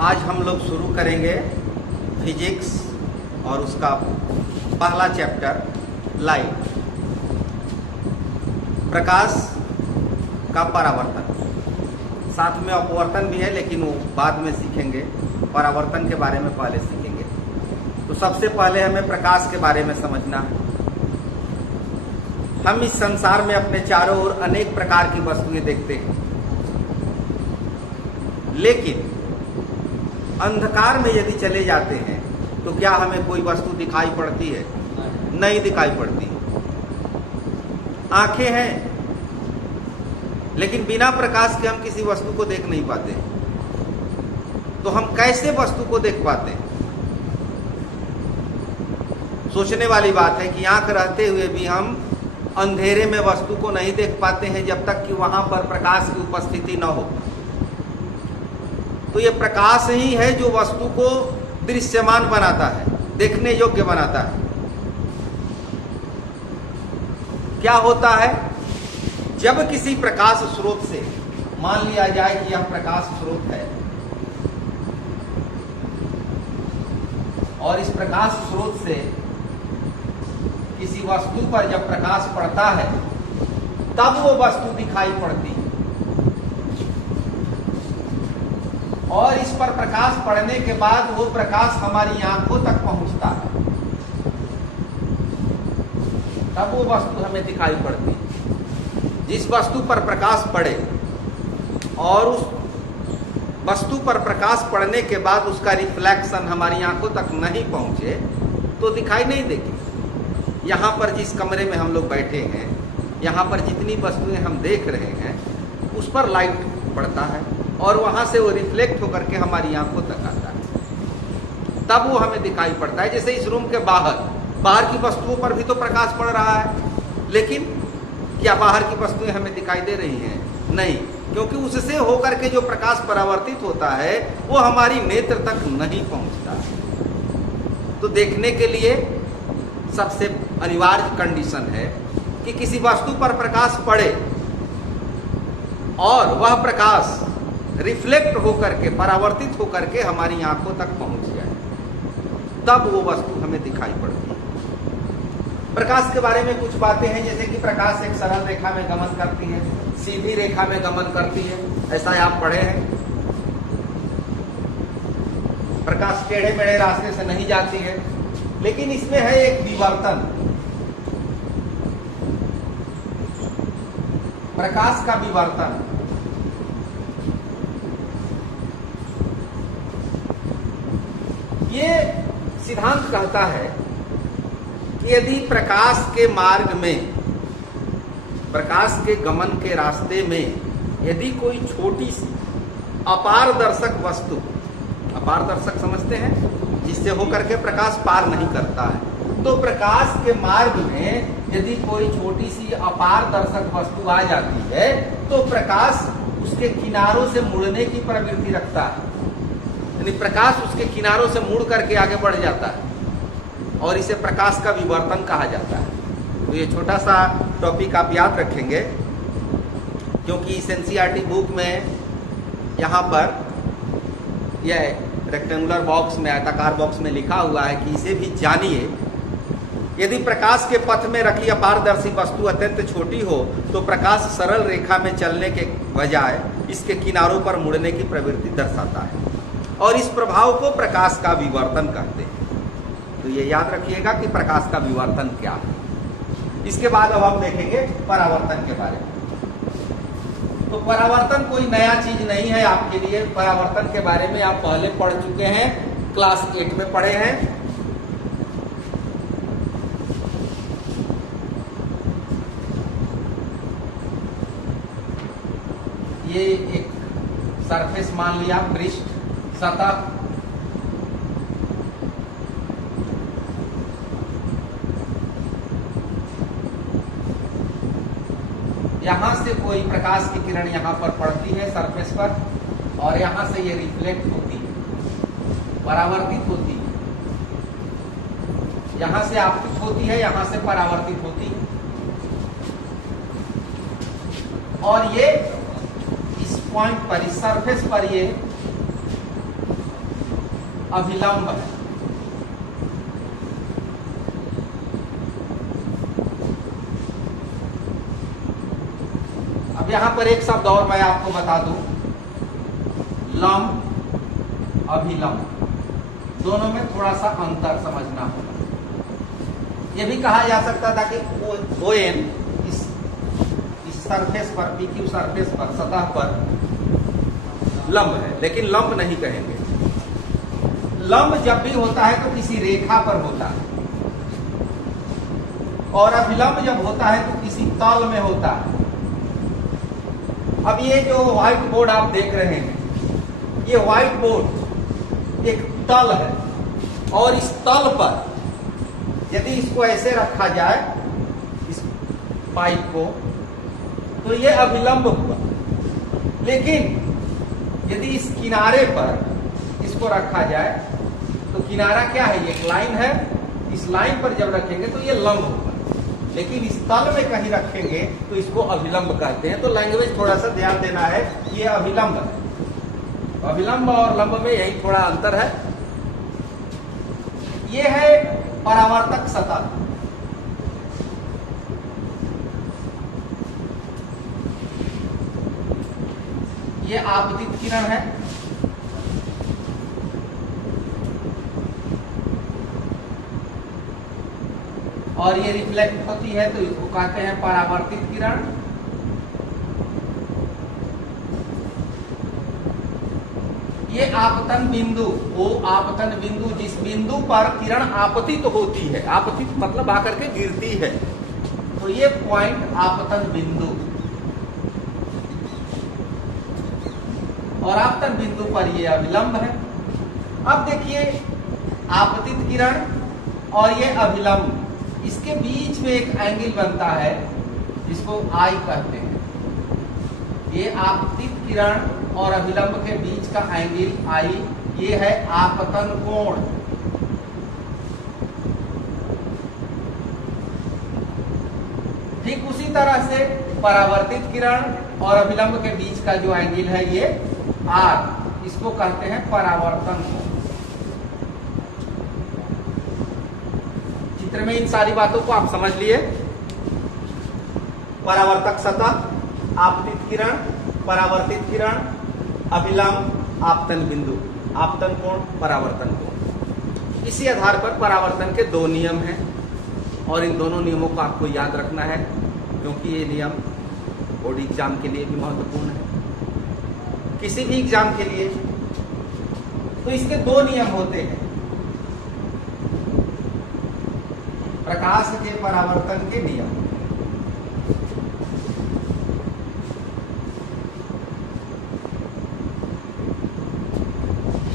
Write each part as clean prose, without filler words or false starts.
आज हम लोग शुरू करेंगे फिजिक्स और उसका पहला चैप्टर लाइट, प्रकाश का परावर्तन। साथ में अपवर्तन भी है, लेकिन वो बाद में सीखेंगे। परावर्तन के बारे में पहले सीखेंगे। तो सबसे पहले हमें प्रकाश के बारे में समझना है। हम इस संसार में अपने चारों ओर अनेक प्रकार की वस्तुएं देखते हैं, लेकिन अंधकार में यदि चले जाते हैं तो क्या हमें कोई वस्तु दिखाई पड़ती है? नहीं दिखाई पड़ती। आंखें हैं, लेकिन बिना प्रकाश के हम किसी वस्तु को देख नहीं पाते। तो हम कैसे वस्तु को देख पाते हैं? सोचने वाली बात है कि आंख रहते हुए भी हम अंधेरे में वस्तु को नहीं देख पाते हैं जब तक कि वहां पर प्रकाश की उपस्थिति न हो। तो यह प्रकाश ही है जो वस्तु को दृश्यमान बनाता है, देखने योग्य बनाता है। क्या होता है जब किसी प्रकाश स्रोत से, मान लिया जाए कि यह प्रकाश स्रोत है और इस प्रकाश स्रोत से किसी वस्तु पर जब प्रकाश पड़ता है तब वो वस्तु दिखाई पड़ती है, और इस पर प्रकाश पड़ने के बाद वो प्रकाश हमारी आंखों तक पहुंचता है, तब वो वस्तु हमें दिखाई पड़ती है। जिस वस्तु पर प्रकाश पड़े और उस वस्तु पर प्रकाश पड़ने के बाद उसका रिफ्लेक्शन हमारी आंखों तक नहीं पहुंचे तो दिखाई नहीं देगी। यहाँ पर जिस कमरे में हम लोग बैठे हैं, यहाँ पर जितनी वस्तुएं हम देख रहे हैं, उस पर लाइट पड़ता है और वहाँ से वो रिफ्लेक्ट होकर के हमारी आंखों तक आता है, तब वो हमें दिखाई पड़ता है। जैसे इस रूम के बाहर की वस्तुओं पर भी तो प्रकाश पड़ रहा है, लेकिन क्या बाहर की वस्तुएं हमें दिखाई दे रही हैं? नहीं, क्योंकि उससे होकर के जो प्रकाश परावर्तित होता है वो हमारी नेत्र तक नहीं पहुंचता। तो देखने के लिए सबसे अनिवार्य कंडीशन है कि किसी वस्तु पर प्रकाश पड़े और वह प्रकाश रिफ्लेक्ट होकर के, परावर्तित होकर के हमारी आंखों तक पहुंच जाए, तब वो वस्तु हमें दिखाई पड़ती है। प्रकाश के बारे में कुछ बातें हैं, जैसे कि प्रकाश एक सरल रेखा में गमन करती है, सीधी रेखा में गमन करती है, ऐसा आप पढ़े हैं। प्रकाश टेढ़े मेढ़े रास्ते से नहीं जाती है, लेकिन इसमें है एक विवर्तन। प्रकाश का विवर्तन, ये सिद्धांत कहता है कि यदि प्रकाश के मार्ग में, प्रकाश के गमन के रास्ते में यदि कोई छोटी सी अपारदर्शक वस्तु, अपारदर्शक समझते हैं, जिससे होकर के प्रकाश पार नहीं करता है, तो प्रकाश के मार्ग में यदि कोई छोटी सी अपारदर्शक वस्तु आ जाती है तो प्रकाश उसके किनारों से मुड़ने की प्रवृत्ति रखता है, यानी प्रकाश उसके किनारों से मुड़ करके आगे बढ़ जाता है, और इसे प्रकाश का विवर्तन कहा जाता है। तो ये छोटा सा टॉपिक आप याद रखेंगे, क्योंकि इस एनसीईआरटी बुक में यहाँ पर यह रेक्टेंगुलर बॉक्स में, आयताकार बॉक्स में लिखा हुआ है कि इसे भी जानिए। यदि प्रकाश के पथ में रखी अपारदर्शी वस्तु अत्यंत छोटी हो तो प्रकाश सरल रेखा में चलने के बजाय इसके किनारों पर मुड़ने की प्रवृत्ति दर्शाता है, और इस प्रभाव को प्रकाश का विवर्तन कहते हैं। तो ये याद रखिएगा कि प्रकाश का विवर्तन क्या है। इसके बाद अब हम देखेंगे परावर्तन के बारे में। तो परावर्तन कोई नया चीज नहीं है आपके लिए। परावर्तन के बारे में आप पहले पढ़ चुके हैं, क्लास 8 में पढ़े हैं। ये एक सरफेस मान लिया, पृष्ठ, सतह, यहां से कोई प्रकाश की किरण यहां पर पड़ती है सरफेस पर, और यहां से ये रिफ्लेक्ट होती है, परावर्तित होती है, यहां से आपतित होती है, यहां से परावर्तित होती है, और ये इस पॉइंट पर, इस सरफेस पर ये अभिलंब है। अब यहां पर एक शब्द और मैं आपको बता दूं, लंब, अभिलंब, दोनों में थोड़ा सा अंतर समझना होगा। यह भी कहा जा सकता था कि ON इस सरफेस पर, PQ सरफेस पर, सतह पर लंब है, लेकिन लंब नहीं कहेंगे। लंब जब भी होता है तो किसी रेखा पर होता है, और अभिलंब जब होता है तो किसी तल में होता है। अब ये जो व्हाइट बोर्ड आप देख रहे हैं, ये व्हाइट बोर्ड एक तल है, और इस तल पर यदि इसको ऐसे रखा जाए, इस पाइप को, तो ये अभिलंब हुआ। लेकिन यदि इस किनारे पर इसको रखा जाए तो किनारा क्या है, ये एक लाइन है, इस लाइन पर जब रखेंगे तो ये लंब होगा। लेकिन इस तल में कहीं रखेंगे तो इसको अभिलंब कहते हैं। तो लैंग्वेज थोड़ा सा ध्यान देना है, ये अभिलंब है। अभिलंब और लंब में यही थोड़ा अंतर है। ये है परावर्तक सतह। ये आपतित किरण है, और ये रिफ्लेक्ट होती है तो इसको कहते हैं परावर्तित किरण। ये आपतन बिंदु, वो आपतन बिंदु जिस बिंदु पर किरण आपतित होती है, आपतित मतलब आकर के गिरती है, तो ये पॉइंट आपतन बिंदु। और आपतन बिंदु पर ये अभिलंब है। अब देखिए, आपतित किरण और ये अभिलंब, इसके बीच में एक एंगल बनता है जिसको आई कहते हैं। ये आपतित किरण और अभिलंब के बीच का एंगल आई, ये है आपतन कोण। ठीक उसी तरह से परावर्तित किरण और अभिलंब के बीच का जो एंगल है ये आर, इसको कहते हैं परावर्तन कोण। चित्र में इन सारी बातों को आप समझ लिए। परावर्तक सतह, आपतित किरण, परावर्तित किरण, अभिलंब, आपतन बिंदु, आपतन कोण, परावर्तन कोण। इसी आधार पर परावर्तन के दो नियम हैं, और इन दोनों नियमों को आपको याद रखना है, क्योंकि ये नियम बोर्ड एग्जाम के लिए भी महत्वपूर्ण है। किसी भी एग्जाम के लिए तो इसके दो नियम होते हैं, प्रकाश के परावर्तन के नियम।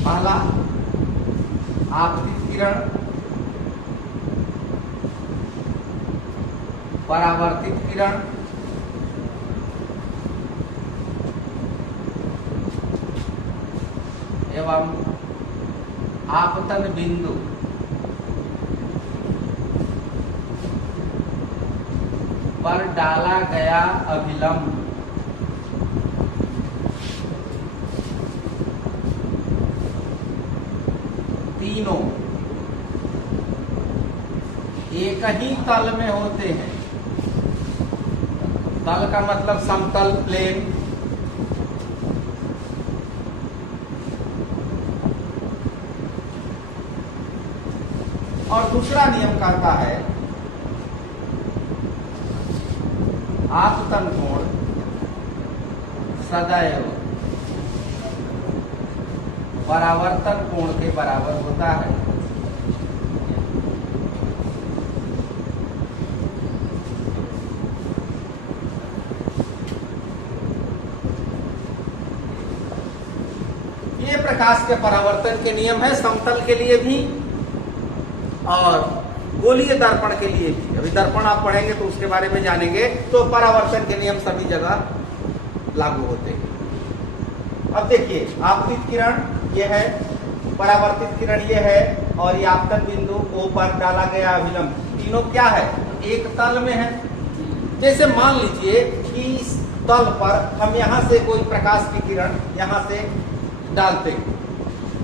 पहला, आपतित किरण, परावर्तित किरण, एवं आपतन बिंदु पर डाला गया अभिलंब तीनों एक ही तल में होते हैं। तल का मतलब समतल, प्लेन। और दूसरा नियम कहता है आपतन कोण सदैव परावर्तन कोण के बराबर होता है। ये प्रकाश के परावर्तन के नियम है, समतल के लिए भी और गोलीय दर्पण के लिए भी। अभी दर्पण आप पढ़ेंगे तो उसके बारे में जानेंगे, तो परावर्तन के नियम सभी जगह लागू होते हैं। अब देखिए, आपतित किरण ये है, परावर्तित किरण ये है, और ये आपतन बिंदु O पर डाला गया अभिलंब, तीनों क्या है, एक तल में है। जैसे मान लीजिए कि इस तल पर हम यहां से कोई प्रकाश की किरण यहां से डालते हैं,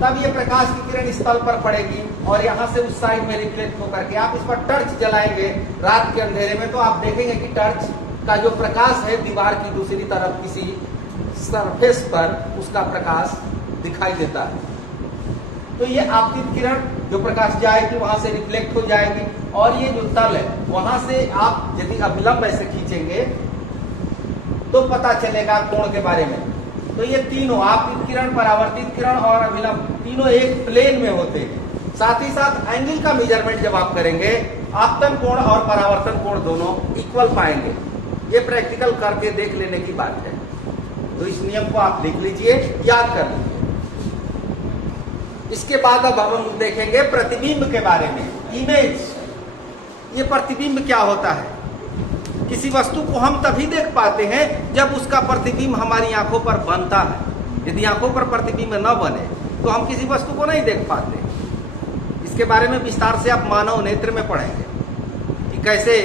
तब ये प्रकाश की किरण इस तल पर पड़ेगी और यहाँ से उस साइड में रिफ्लेक्ट होकर के आप इस पर टर्च जलाएंगे रात के अंधेरे में, तो आप देखेंगे कि टर्च का जो प्रकाश है दीवार की दूसरी तरफ किसी सरफेस पर उसका प्रकाश दिखाई देता है। तो ये आपतित किरण जो प्रकाश जाएगी वहां से रिफ्लेक्ट हो जाएगी, और ये जो तल है वहां से आप यदि अभिलंब ऐसे खींचेंगे तो पता चलेगा कोण के बारे में। तो ये तीनों आपतित किरण, परावर्तित किरण और अभिलंब तीनों एक प्लेन में होते हैं। साथ ही साथ एंगल का मेजरमेंट जब आप करेंगे आपतन कोण और परावर्तन कोण दोनों इक्वल पाएंगे। ये प्रैक्टिकल करके देख लेने की बात है। तो इस नियम को आप लिख लीजिए, याद कर लीजिए। इसके बाद अब हम देखेंगे प्रतिबिंब के बारे में, इमेज। ये प्रतिबिंब क्या होता है? किसी वस्तु को हम तभी देख पाते हैं जब उसका प्रतिबिंब हमारी आंखों पर बनता है। यदि आंखों पर प्रतिबिंब न बने तो हम किसी वस्तु को नहीं देख पाते। इसके बारे में विस्तार से आप मानव नेत्र में पढ़ेंगे कि कैसे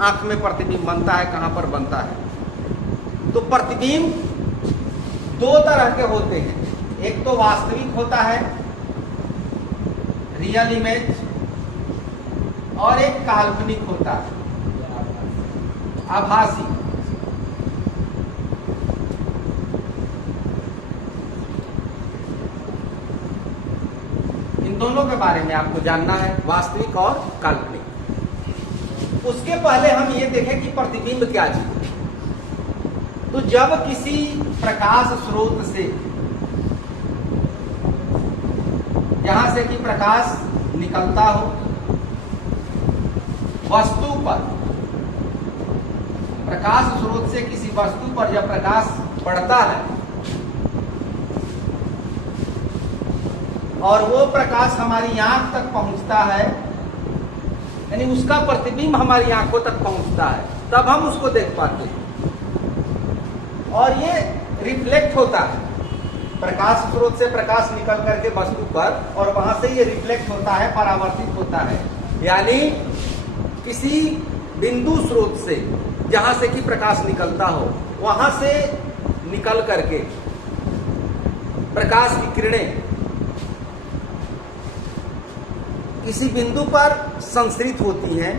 आंख में प्रतिबिंब बनता है, कहां पर बनता है। तो प्रतिबिंब दो तरह के होते हैं, एक तो वास्तविक होता है रियल इमेज, और एक काल्पनिक होता है आभासी। इन दोनों के बारे में आपको जानना है, वास्तविक और काल्पनिक। उसके पहले हम ये देखें कि प्रतिबिंब क्या चीज है। तो जब किसी प्रकाश स्रोत से, जहां से कि प्रकाश निकलता हो, वस्तु पर, प्रकाश स्रोत से किसी वस्तु पर जब प्रकाश पड़ता है और वो प्रकाश हमारी आंख तक पहुंचता है, यानी उसका प्रतिबिंब हमारी आंखों तक पहुंचता है, तब हम उसको देख पाते हैं। और ये रिफ्लेक्ट होता है, प्रकाश स्रोत से प्रकाश निकल करके वस्तु पर, और वहां से ये रिफ्लेक्ट होता है, परावर्तित होता है। यानी किसी बिंदु स्रोत से जहां से कि प्रकाश निकलता हो, वहां से निकल करके प्रकाश की किरणें किसी बिंदु पर संसरित होती हैं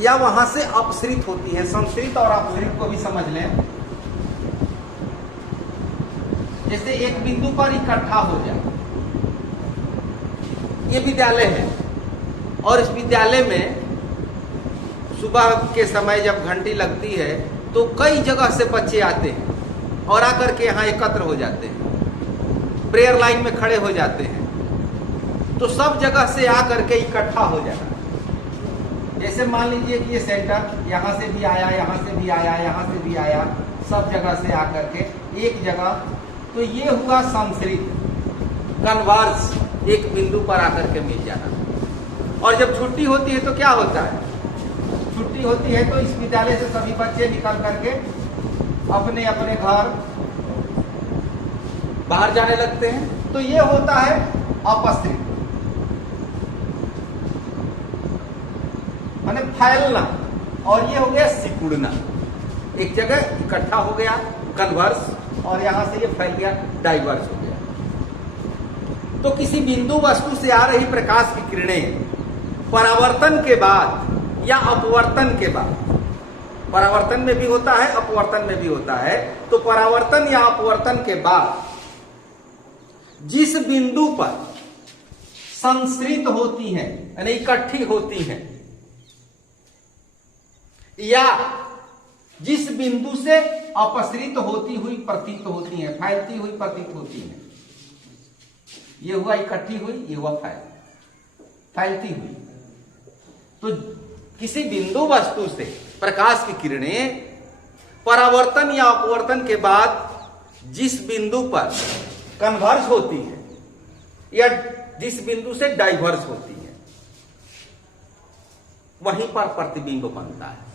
या वहां से अपसरित होती हैं। संसरित और अपसरित को भी समझ लें। जैसे एक बिंदु पर इकट्ठा हो जाए, ये विद्यालय है और इस विद्यालय में सुबह के समय जब घंटी लगती है तो कई जगह से बच्चे आते हैं और आकर के यहाँ एकत्र हो जाते हैं, प्रेयर लाइन में खड़े हो जाते हैं। तो सब जगह से आकर के इकट्ठा हो जाना। जैसे मान लीजिए कि ये सेंटर यहाँ से भी आया, यहाँ से भी आया, यहाँ से भी आया, सब जगह से आकर के एक जगह। तो ये हुआ संसरित, कन्वर्स, एक बिंदु पर आकर के मिल जाना। और जब छुट्टी होती है तो क्या होता है? छुट्टी होती है तो इस विद्यालय से सभी बच्चे निकल करके अपने अपने घर बाहर जाने लगते हैं। तो ये होता है अपसरित, माने फैलना। और ये हो गया सिकुड़ना, एक जगह इकट्ठा हो गया, कन्वर्स, और यहां से ये फैल गया, डाइवर्स हो गया। तो किसी बिंदु वस्तु से आ रही प्रकाश की किरणें परावर्तन के बाद या अपवर्तन के बाद, परावर्तन में भी होता है, अपवर्तन में भी होता है। तो परावर्तन या अपवर्तन के बाद जिस बिंदु पर संसरित होती हैं, यानी इकट्ठी होती हैं, या जिस बिंदु से अपसरित होती हुई प्रतीत होती हैं, फैलती हुई प्रतीत होती हैं। ये हुआ इकट्ठी हुई, ये हुआ फैलती हुई। तो किसी बिंदु वस्तु से प्रकाश की किरणें परावर्तन या अपवर्तन के बाद जिस बिंदु पर कन्वर्स होती है या जिस बिंदु से डाइवर्स होती है, वहीं पर प्रतिबिंब बनता है,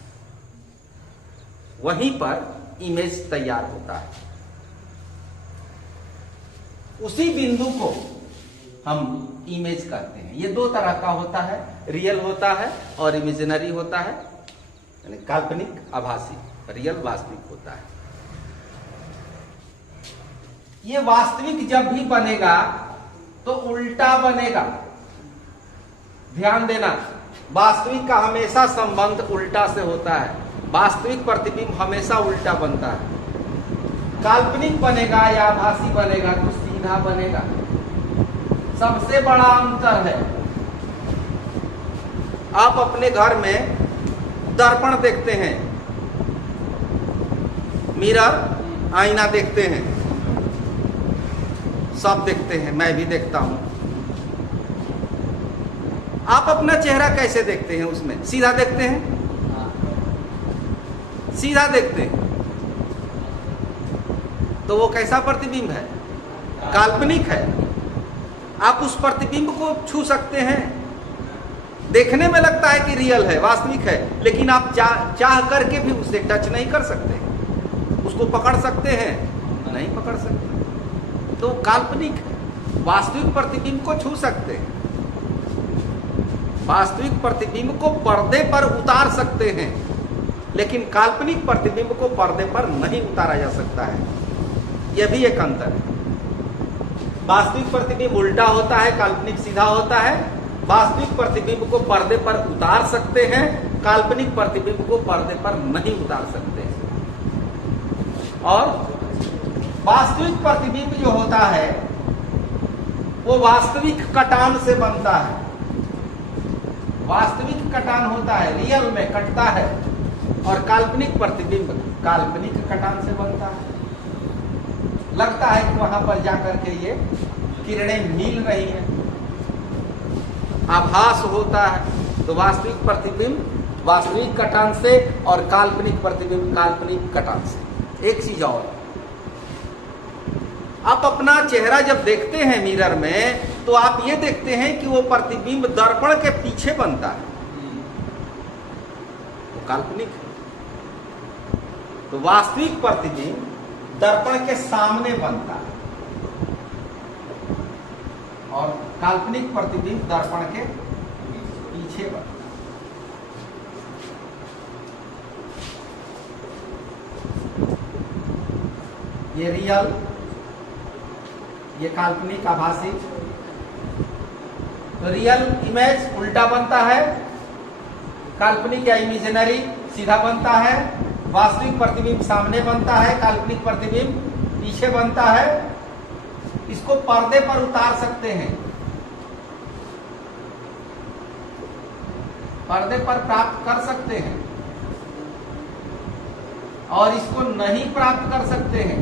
वहीं पर इमेज तैयार होता है। उसी बिंदु को हम इमेज करते हैं। ये दो तरह का होता है, रियल होता है और इमेजिनरी होता है, यानी काल्पनिक, आभासी। रियल वास्तविक होता है। ये वास्तविक जब भी बनेगा तो उल्टा बनेगा। ध्यान देना, वास्तविक का हमेशा संबंध उल्टा से होता है। वास्तविक प्रतिबिंब हमेशा उल्टा बनता है। काल्पनिक बनेगा या आभासी बनेगा तो सीधा बनेगा। सबसे बड़ा अंतर है, आप अपने घर में दर्पण देखते हैं, मिरर, आईना देखते हैं, सब देखते हैं, मैं भी देखता हूं। आप अपना चेहरा कैसे देखते हैं? उसमें सीधा देखते हैं? सीधा देखते हैं तो वो कैसा प्रतिबिंब है? काल्पनिक है। आप उस प्रतिबिंब को छू सकते हैं, देखने में लगता है कि रियल है, वास्तविक है, लेकिन आप चाह करके भी उसे टच नहीं कर सकते। उसको पकड़ सकते हैं? नहीं पकड़ सकते, तो काल्पनिक है। वास्तविक प्रतिबिंब को छू सकते हैं, वास्तविक प्रतिबिंब को पर्दे पर उतार सकते हैं, लेकिन काल्पनिक प्रतिबिंब को पर्दे पर नहीं उतारा जा सकता है। यह भी एक अंतर है। वास्तविक प्रतिबिंब उल्टा होता है, काल्पनिक सीधा होता है। वास्तविक प्रतिबिंब को पर्दे पर उतार सकते हैं, काल्पनिक प्रतिबिंब को पर्दे पर नहीं उतार सकते हैं। और वास्तविक प्रतिबिंब जो होता है वो वास्तविक कटान से बनता है। वास्तविक कटान होता है, रियल में कटता है, और काल्पनिक प्रतिबिंब काल्पनिक कटान से बनता है। लगता है कि वहां पर जाकर के ये किरणें मिल रही हैं, आभास होता है। तो वास्तविक प्रतिबिंब वास्तविक कटान से और काल्पनिक प्रतिबिंब काल्पनिक कटान से। एक चीज और, आप अपना चेहरा जब देखते हैं मिरर में तो आप ये देखते हैं कि वो प्रतिबिंब दर्पण के पीछे बनता है, वो काल्पनिक है। तो वास्तविक प्रतिबिंब दर्पण के सामने बनता है और काल्पनिक प्रतिबिंब दर्पण के पीछे बनता है। ये रियल, ये काल्पनिक आभासी। तो रियल इमेज उल्टा बनता है, काल्पनिक या इमेजिनरी सीधा बनता है, वास्तविक प्रतिबिंब सामने बनता है, काल्पनिक प्रतिबिंब पीछे बनता है। इसको पर्दे पर उतार सकते हैं, पर्दे पर प्राप्त कर सकते हैं, और इसको नहीं प्राप्त कर सकते हैं।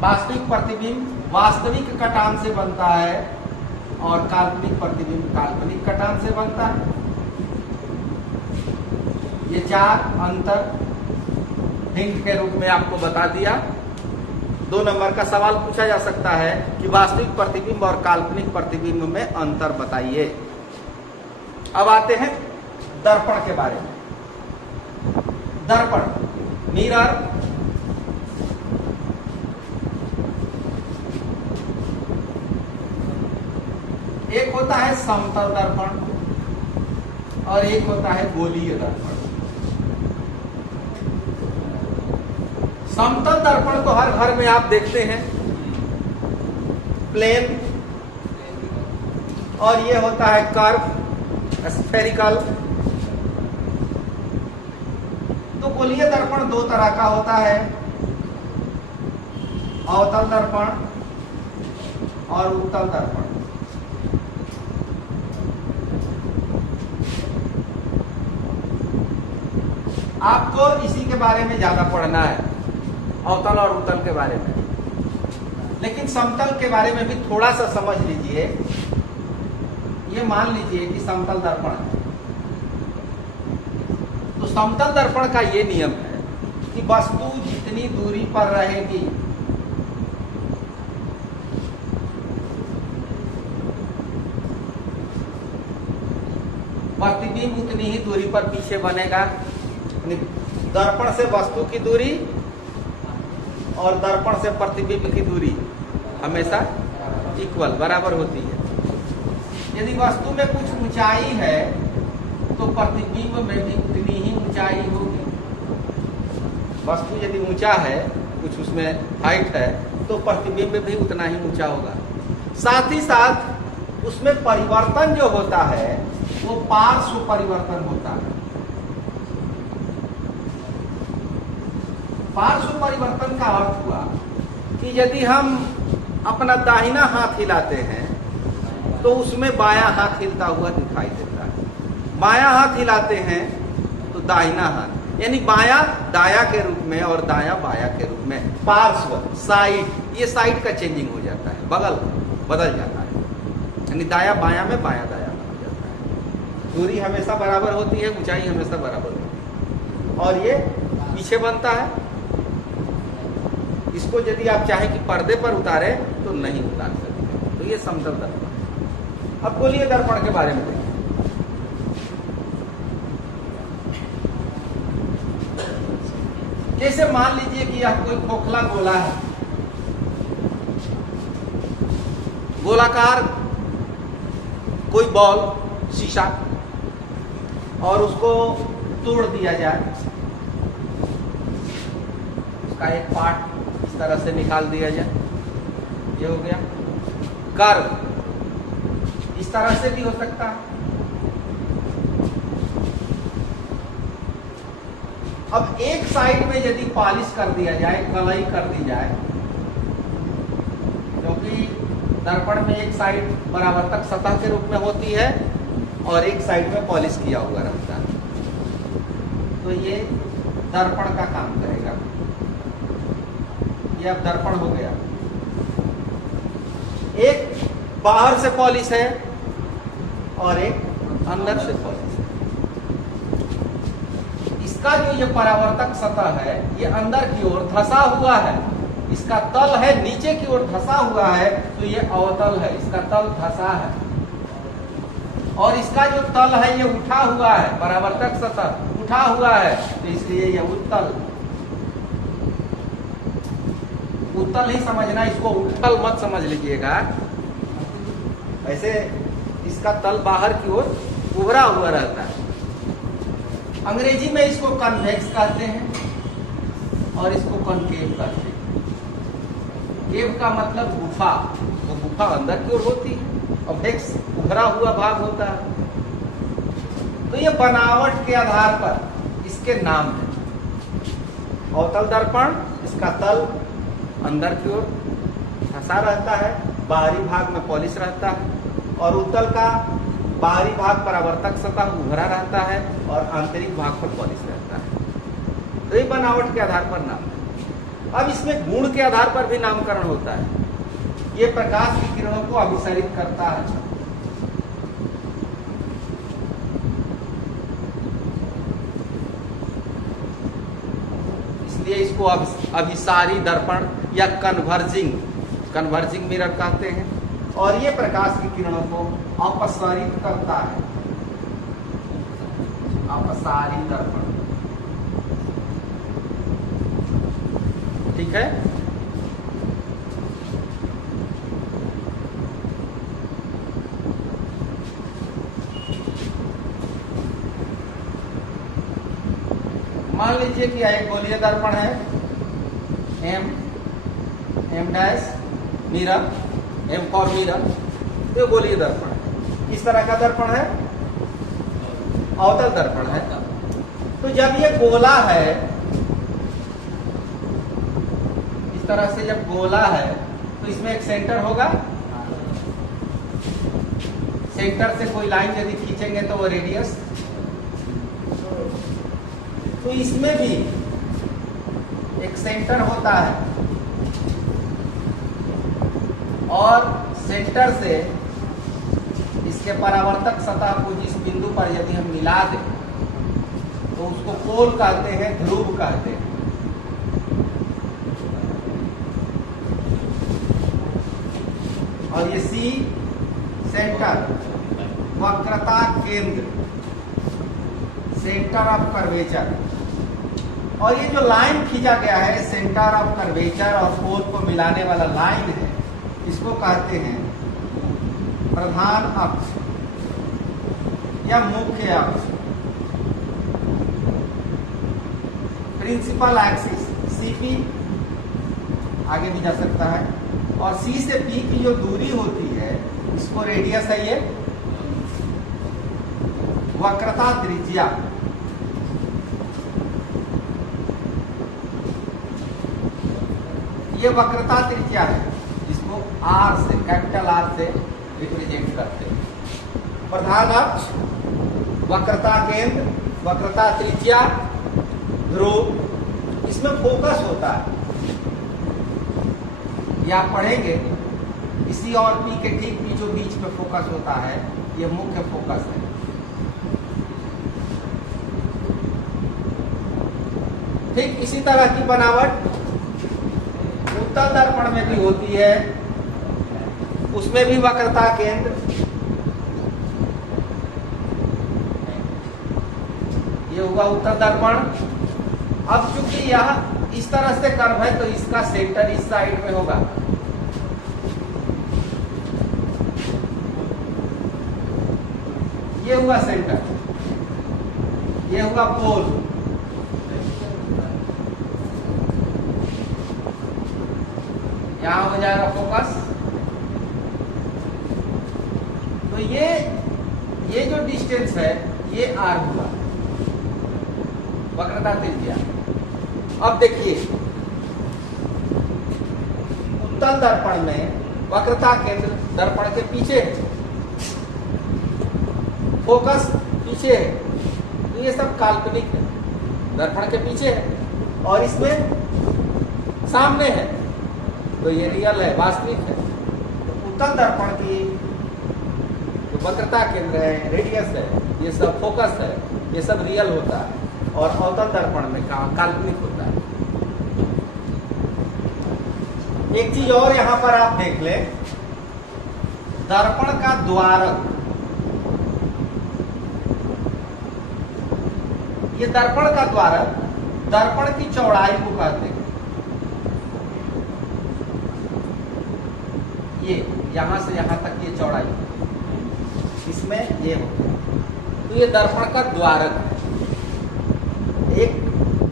वास्तविक प्रतिबिंब वास्तविक कटान से बनता है और काल्पनिक प्रतिबिंब काल्पनिक कटान से बनता है। ये चार अंतर हिंट के रूप में आपको बता दिया। 2 नंबर का सवाल पूछा जा सकता है कि वास्तविक प्रतिबिंब और काल्पनिक प्रतिबिंब में अंतर बताइए। अब आते हैं दर्पण के बारे में। दर्पण, मिरर, एक होता है समतल दर्पण और एक होता है गोलीय दर्पण। समतल दर्पण तो हर घर में आप देखते हैं, प्लेन, और ये होता है कर्व, स्फेरिकल। तो गोलीय दर्पण 2 तरह का होता है, अवतल दर्पण और उत्तल दर्पण। आपको इसी के बारे में ज्यादा पढ़ना है, अवतल और उत्तल के बारे में, लेकिन समतल के बारे में भी थोड़ा सा समझ लीजिए। ये मान लीजिए कि समतल दर्पण है, तो समतल दर्पण का ये नियम है कि वस्तु जितनी दूरी पर रहेगी प्रतिबिंब उतनी ही दूरी पर पीछे बनेगा। दर्पण से वस्तु की दूरी और दर्पण से प्रतिबिंब की दूरी हमेशा इक्वल, बराबर होती है। यदि वस्तु में कुछ ऊंचाई है तो प्रतिबिंब में भी उतनी ही ऊंचाई होगी। वस्तु यदि ऊंचा है, कुछ उसमें हाइट है, तो प्रतिबिंब भी उतना ही ऊंचा होगा। साथ ही साथ उसमें परिवर्तन जो होता है वो पार्श्व परिवर्तन होता है। पार्श्व परिवर्तन का अर्थ हुआ कि यदि हम अपना दाहिना हाथ हिलाते हैं तो उसमें बायां हाथ हिलता हुआ दिखाई देता है, बायां हाथ हिलाते हैं तो दाहिना हाथ, यानी बायां दाया के रूप में और दाया बाया के रूप में। पार्श्व, साइड, ये साइड का चेंजिंग हो जाता है, बगल बदल जाता है, यानी दाया बाया में बाया दाया हो जाता है। दूरी हमेशा बराबर होती है, ऊंचाई हमेशा बराबर होती है, और ये पीछे बनता है। इसको यदि आप चाहे कि पर्दे पर उतारे तो नहीं उतार सकते। तो ये समतल दर्पण। अब गोलीय दर्पण के बारे में देखिए। जैसे मान लीजिए कि यह कोई खोखला गोला है, गोलाकार कोई बॉल, शीशा, और उसको तोड़ दिया जाए, उसका एक पार्ट इस तरह से निकाल दिया जाए, ये हो गया। कर्व इस तरह से भी हो सकता है। अब एक साइड में यदि पॉलिश कर दिया जाए, कलई कर दी जाए, क्योंकि दर्पण में एक साइड परावर्तक सतह के रूप में होती है और एक साइड में पॉलिश किया हुआ रहता है, तो ये दर्पण का काम करेगा। ये अब दर्पण हो गया। एक बाहर से पॉलिश है और एक अंदर से पॉलिश है। इसका जो ये परावर्तक सतह है ये अंदर की ओर धंसा हुआ है, इसका तल है नीचे की ओर धंसा हुआ है, तो ये अवतल है, इसका तल धंसा है। और इसका जो तल है ये उठा हुआ है, परावर्तक सतह उठा हुआ है, तो इसलिए ये उत्तल। उत्तल ही समझना, इसको उत्तल मत समझ लीजिएगा। ऐसे इसका तल बाहर की ओर उभरा हुआ रहता है। अंग्रेजी में इसको कन्वेक्स कहते हैं और इसको कनकेव कहते हैं। केव का मतलब गुफा, वो गुफा अंदर की ओर होती है और वेक्स उभरा हुआ भाग होता है। तो ये बनावट के आधार पर इसके नाम है। अवतल दर्पण, इसका तल अंदर की ओर धंसा रहता है, बाहरी भाग में पॉलिश रहता है, और उत्तल का बाहरी भाग परावर्तक सतह उभरा रहता है और आंतरिक भाग पर पॉलिश रहता है। तो ये बनावट के आधार पर नाम है। अब इसमें गुण के आधार पर भी नामकरण होता है। ये प्रकाश की किरणों को अभिसरित करता है, इसलिए इसको अभिसारी दर्पण या कन्वर्जिंग मिरर कहते हैं। और ये प्रकाश की किरणों को अपसारित करता है, अपसारी दर्पण। ठीक है। मान लीजिए कि एक गोलीय दर्पण है, M dash mirror, M for mirror, तो गोलीय दर्पण है। इस तरह का दर्पण है, अवतल दर्पण है। तो जब ये गोला है, इस तरह से जब गोला है तो इसमें एक सेंटर होगा। सेंटर से कोई लाइन यदि खींचेंगे तो वो रेडियस, तो इसमें भी एक सेंटर होता है और सेंटर से इसके परावर्तक सतह को जिस बिंदु पर यदि हम मिला दें तो उसको पोल कहते हैं, ध्रुव कहते हैं। और ये सी सेंटर, वक्रता केंद्र, सेंटर ऑफ कर्वेचर। और ये जो लाइन खींचा गया है, सेंटर ऑफ कर्वेचर और पोल को मिलाने वाला लाइन है, इसको कहते हैं प्रधान अक्ष या मुख्य अक्ष, प्रिंसिपल एक्सिस, सीपी आगे भी जा सकता है। और C से P की जो दूरी होती है इसको रेडियस है ये वक्रता त्रिज्या। ये वक्रता त्रिज्या है जिसको R से, कैपिटल R से रिप्रेजेंट करते हैं। प्रधान अक्ष, वक्रता केंद्र, वक्रता त्रिज्या, ध्रुव, इसमें फोकस होता है। ये आप पढ़ेंगे, इसी और P के ठीक बीचों बीच में फोकस होता है, ये मुख्य फोकस है। ठीक इसी तरह की बनावट उत्तल दर्पण में भी होती है, उसमें भी वक्रता केंद्र, ये हुआ उत्तल दर्पण। अब चूंकि यह इस तरह से कर्व है तो इसका सेंटर इस साइड में होगा। ये हुआ सेंटर, ये हुआ पोल। यहां हो जाएगा फोकस। तो ये जो डिस्टेंस है ये R हुआ, वक्रता त्रिज्या। अब देखिए उत्तल दर्पण में वक्रता केंद्र दर्पण के पीछे है, फोकस पीछे है, तो ये सब काल्पनिक है, दर्पण के पीछे है और इसमें सामने है, तो ये रियल है, वास्तविक है। तो उत्तल दर्पण की जो वक्रता केंद्र है, रेडियस है, ये सब फोकस है, ये सब रियल होता है और अवतल दर्पण में काल्पनिक होता है। एक चीज और यहां पर आप देख ले, दर्पण का द्वारक, ये दर्पण का द्वारक दर्पण की चौड़ाई को कहते हैं। ये यहां से यहां तक ये चौड़ाई, इसमें ये होता है, तो ये दर्पण का द्वारक है। एक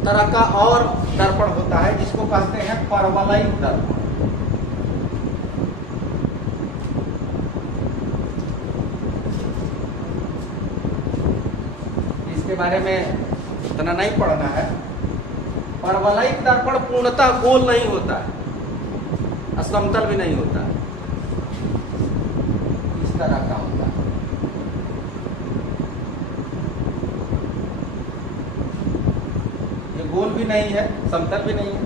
तरह का और दर्पण होता है जिसको कहते हैं परवलयिक दर्पण। इसके बारे में इतना नहीं पढ़ना है। परवलयिक दर्पण पूर्णतः गोल नहीं होता है, समतल भी नहीं होता है, इस तरह का होता है। गोल भी नहीं है, समतल भी नहीं है,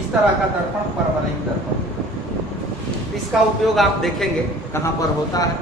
इस तरह का दर्पण परवलयिक दर्पण। इसका उपयोग आप देखेंगे कहां पर होता है।